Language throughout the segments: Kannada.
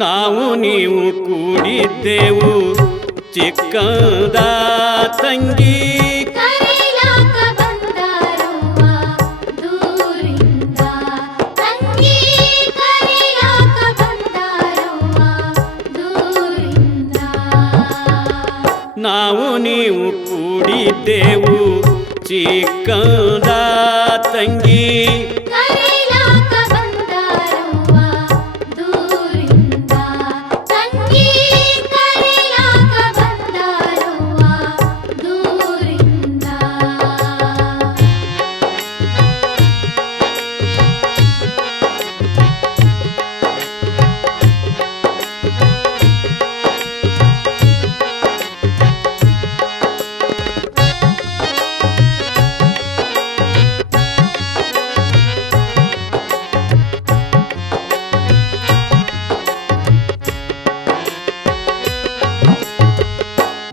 ನಾವು ನೀವು ಕೂಡಿದ್ದೆವು ಚಿಕ್ಕದ ತಂಗಿ ಕರೆಯಲಾಕ ಬಂದಾರವ್ವ ದೂರಿಂದ ತಂಗಿ ಕರೆಯಲಾಕ ಬಂದಾರವ್ವ ದೂರಿಂದ ನಾವು ನೀವು ಕೂಡಿದ್ದೆವು ಚಿಕ್ಕದ ತಂಗಿ ಕರೆಯಲಾಕ ಬಂದಾರವ್ವ ದೂರಿಂದ ತಂಗಿ ಕರೆಯಲಾಕ ಬಂದಾರವ್ವ ದೂರಿಂದ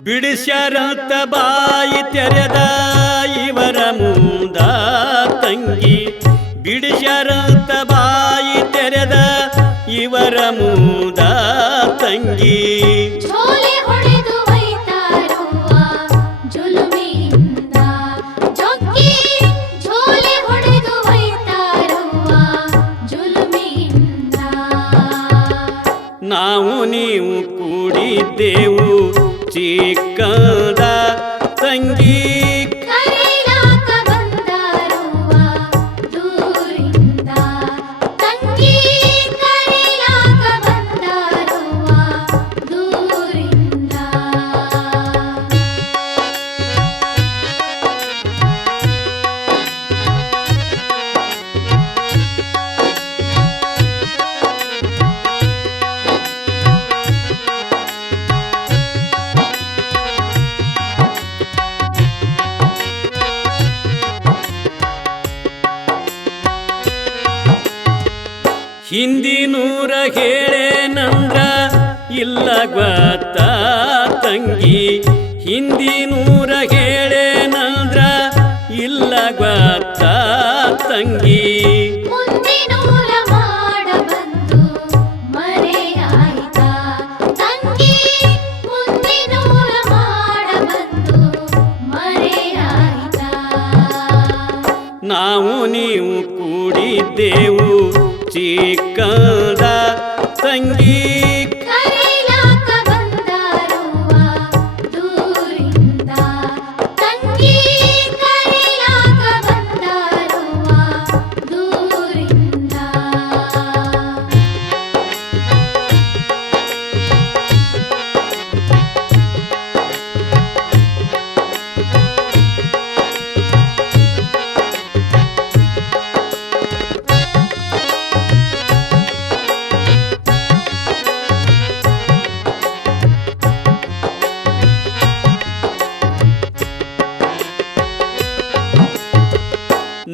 ಬಿಡಿಸ್ಯಾರಂತ ಬಾಯಿ ತೆರೆದ ಇವರ ಮುಂದ ತಂಗಿ ಬಿಡಿಸ್ಯಾರಂತ ಬಾಯಿ ತೆರೆದ ಇವರ ಮುಂದ ತಂಗಿ ಝೋಲೆ ಹೊಡೆದು ಒಯ್ತಾರವ್ವ ಜುಲುಮೆಯಿಂದ ಜೊಕ್ಕಿ ಝೋಲೆ ಹೊಡೆದು ಒಯ್ತಾರವ್ವ ಜುಲುಮೆಯಿಂದ ನಾವು ನೀವು ಕೂಡಿದ್ದೆವು ಚಿಕ್ಕದ ತಂಗಿ ಕರೆಯಲಾಕ ಬಂದಾರವ್ವ ದೂರಿಂದ ತಂಗಿ ಕರೆಯಲಾಕ ಬಂದಾರವ್ವ ದೂರಿಂದ ಹಿಂದಿನೂರ ಹೇಳೇನಂದ್ರ ಇಲ್ಲ ಗೊತ್ತ ತಂಗಿ ಹಿಂದಿನೂರ ಹೇಳೇನಂದ್ರ ಇಲ್ಲ ಗೊತ್ತ ತಂಗಿ ಮುಂದಿನೂರ ಮಾಡಬಂದು ಮರೆಯಾಯ್ತಾ ತಂಗಿ ಮುಂದಿನೂರ ಮಾಡಬಂದು ಮರೆಯಾಯ್ತಾ ನಾವು ನೀವು ಕೂಡಿದ್ದೆವು ಚಿಕ್ಕದ ತಂಗಿ ಕರೆಯಲಾಕ ಬಂದಾರವ್ವ ದೂರಿಂದ ತಂಗಿ ಕರೆಯಲಾಕ ಬಂದಾರವ್ವ ದೂರಿಂದ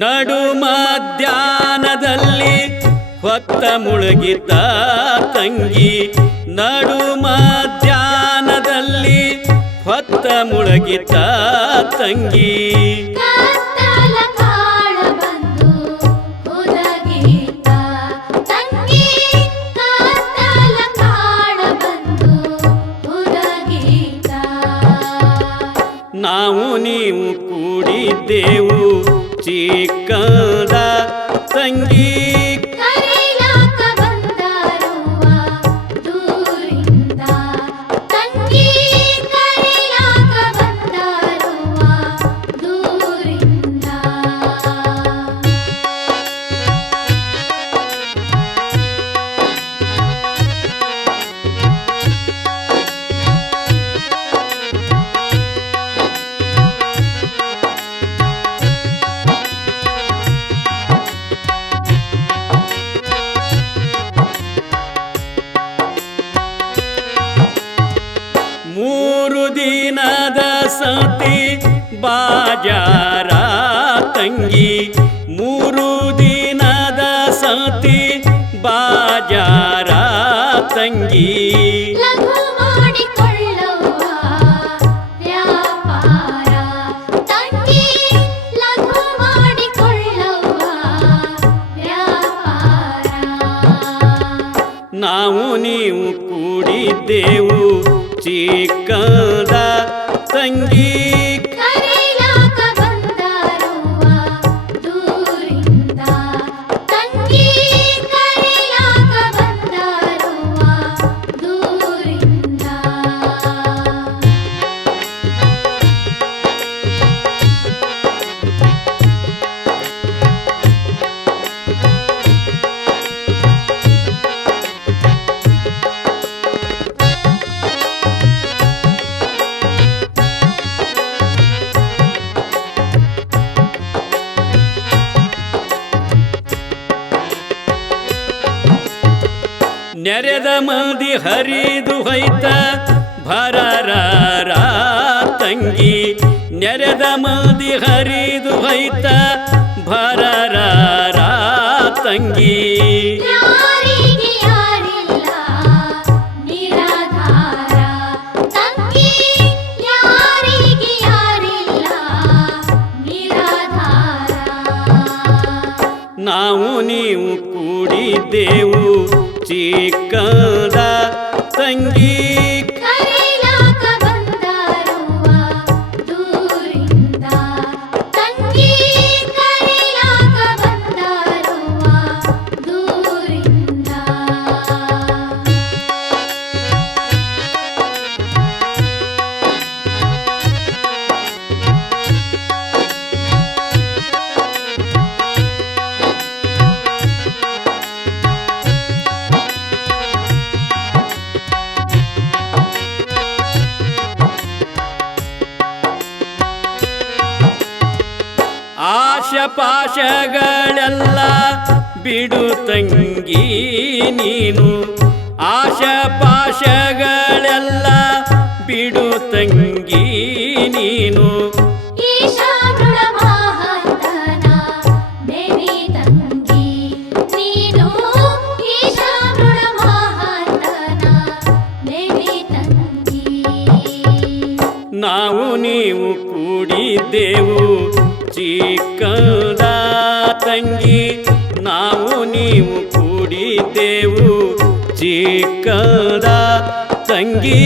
ನಡು ಮಧ್ಯಾಹ್ನದಲ್ಲಿ ಹೊತ್ತ ಮುಳುಗಿತ ತಂಗಿ ನಡು ಮಧ್ಯಾಹ್ನದಲ್ಲಿ ಹೊತ್ತ ಮುಳುಗಿತ ತಂಗಿ ಕತ್ತಲ ಕಾಳ ಬಂದು ಹುದಗೀತ ತಂಗಿ ಕತ್ತಲ ಕಾಳ ಬಂದು ಹುದಗೀತ ನಾವು ನೀವು ಕೂಡಿದ್ದೆವು ಚಿಕ್ಕದ ತಂಗಿ ಕರೆಯಲಾಕ ಬಂದಾರವ್ವ ದೂರಿಂದ ತಂಗಿ ಕರೆಯಲಾಕ ಬಂದಾರವ್ವ ದೂರಿಂದ ಮೂರು ದಿನದ ಸತಿ ಬಾಜಾರ ತಂಗಿ ಮೂರು ದಿನದ ಸತಿ ಬಾಜಾರ ತಂಗಿ ಲಘು ಮಾಡಿಕೊಳ್ಳವ್ವ ವ್ಯಾಪಾರ ತಂಗಿ ಲಘು ಮಾಡಿಕೊಳ್ಳವ್ವ ವ್ಯಾಪಾರ ನಾವು ನೀವು ಕೂಡಿದ್ದೆವು ಚಿಕ್ಕದ ತಂಗಿ ಕರೆಯಲಾಕ ಬಂದಾರವ್ವ ದೂರಿಂದ ತಂಗಿ ಕರೆಯಲಾಕ ಬಂದಾರವ್ವ ದೂರಿಂದ ನೆರೆದ ಮಂದಿ ಹರಿದು ಹೋಯ್ತ ಭರರ ತಂಗಿ ನೆರೆದ ಮಂದಿ ಹರಿದು ಹೋಯ್ತ ಭರರ ತಂಗಿ ಯಾರಿಗೆ ಯಾರಿಲ್ಲ ನಿರಾಧಾರ ತಂಗಿ ಯಾರಿಗೆ ಯಾರಿಲ್ಲ ನಿರಾಧಾರ ನಾವು ನೀವು ಕೂಡಿದ್ದೆವು ಚಿಕ್ಕದ ತಂಗಿ ಕರೆಯಲಾಕ ಬಂದಾರವ್ವ ದೂರಿಂದ ತಂಗಿ ಕರೆಯಲಾಕ ಬಂದಾರವ್ವ ದೂರಿಂದ ಆಶಪಾಶಗಳೆಲ್ಲ ಬಿಡು ತಂಗಿ ನೀನು ಆಶಪಾಶಗಳೆಲ್ಲ ಬಿಡು ತಂಗಿ ನೀನು ಈಶಾಮೃಳ ಮಹಾಂತನ ದೇವಿ ತಂಗಿ ನೀನು ಈಶಾಮೃಳ ಮಹಾಂತನ ದೇವಿ ತಂಗಿ ನಾವು ನೀವು ಕೂಡಿದ್ದೆವು ಚಿಕ್ಕದ ತಂಗಿ ನಾವು ನೀವು ಕೂಡಿದ್ದೆವು ಚಿಕ್ಕದ ತಂಗಿ